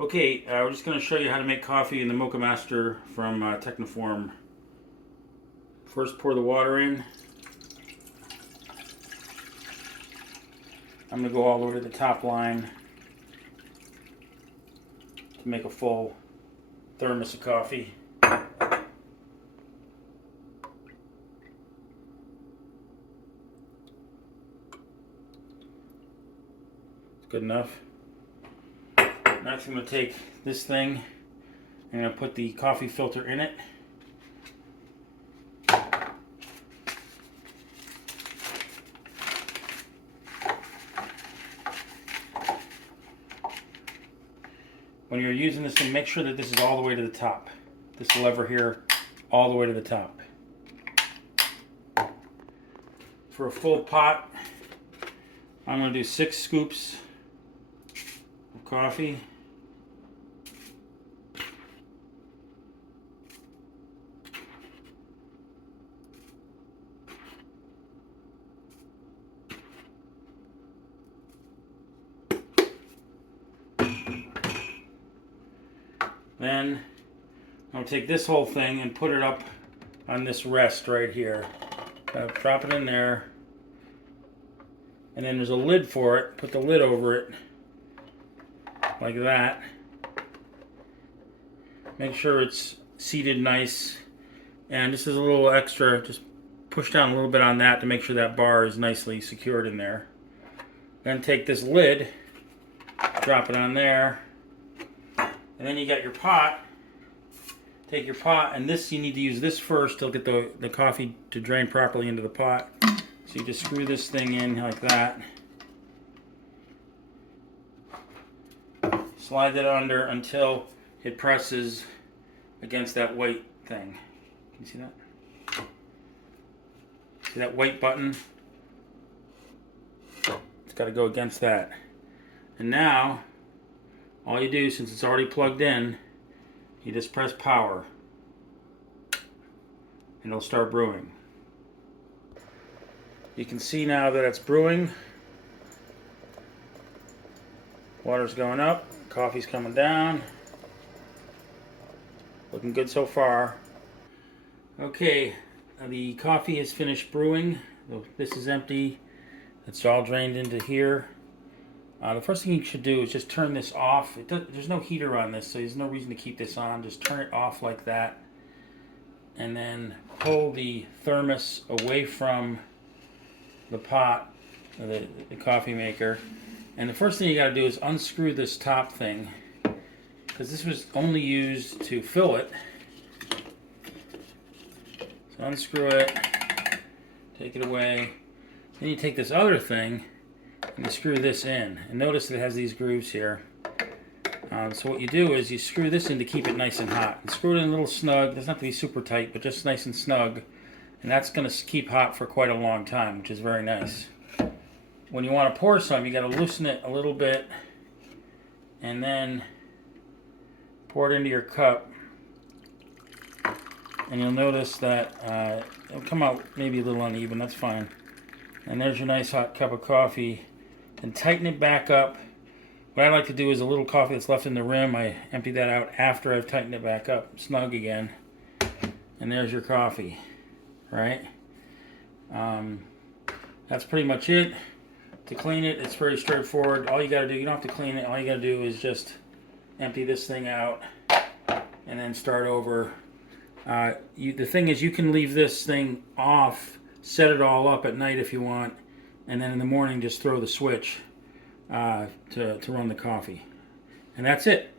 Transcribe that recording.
Okay, we're just going to show you how to make coffee in the Moccamaster from Technivorm. First, pour the water in. I'm going to go all the way to the top line to make a full thermos of coffee. It's good enough. Next, I'm going to take this thing and I'm going to put the coffee filter in it. When you're using this thing, make sure that this is all the way to the top. This lever here, all the way to the top. For a full pot, I'm going to do 6 scoops of coffee. Then I'm going to take this whole thing and put it up on this rest right here. Drop it in there. And then there's a lid for it. Put the lid over it like that. Make sure it's seated nice. And this is a little extra. Just push down a little bit on that to make sure that bar is nicely secured in there. Then take this lid, drop it on there. And then you got your pot. Take your pot, and this you need to use this first to get the coffee to drain properly into the pot. So you just screw this thing in like that. Slide it under until it presses against that white thing. Can you see that? See that white button? It's got to go against that. And now, all you do, since it's already plugged in, you just press power and it'll start brewing. You can see now that it's brewing. Water's going up, coffee's coming down. Looking good so far. Okay, the coffee is finished brewing. This is empty. It's all drained into here. The first thing you should do is just turn this off. There's no heater on this, so there's no reason to keep this on. Just turn it off like that. And then pull the thermos away from the pot, the coffee maker. And the first thing you got to do is unscrew this top thing, because this was only used to fill it. So unscrew it, take it away. Then you take this other thing and you screw this in, and notice it has these grooves here. So what you do is you screw this in to keep it nice and hot. And screw it in a little snug. It doesn't have to be super tight, but just nice and snug. And that's going to keep hot for quite a long time, which is very nice. When you want to pour some, you got to loosen it a little bit, and then pour it into your cup. And you'll notice that it'll come out maybe a little uneven. That's fine. And there's your nice hot cup of coffee. And tighten it back up. What I like to do is a little coffee that's left in the rim, I empty that out after I've tightened it back up, snug again. And there's your coffee, right? That's pretty much it. To clean it, it's very straightforward. All you gotta do, you don't have to clean it, all you gotta do is just empty this thing out and then start over. The thing is, you can leave this thing off, set it all up at night if you want, and then in the morning just throw the switch to run the coffee. And that's it.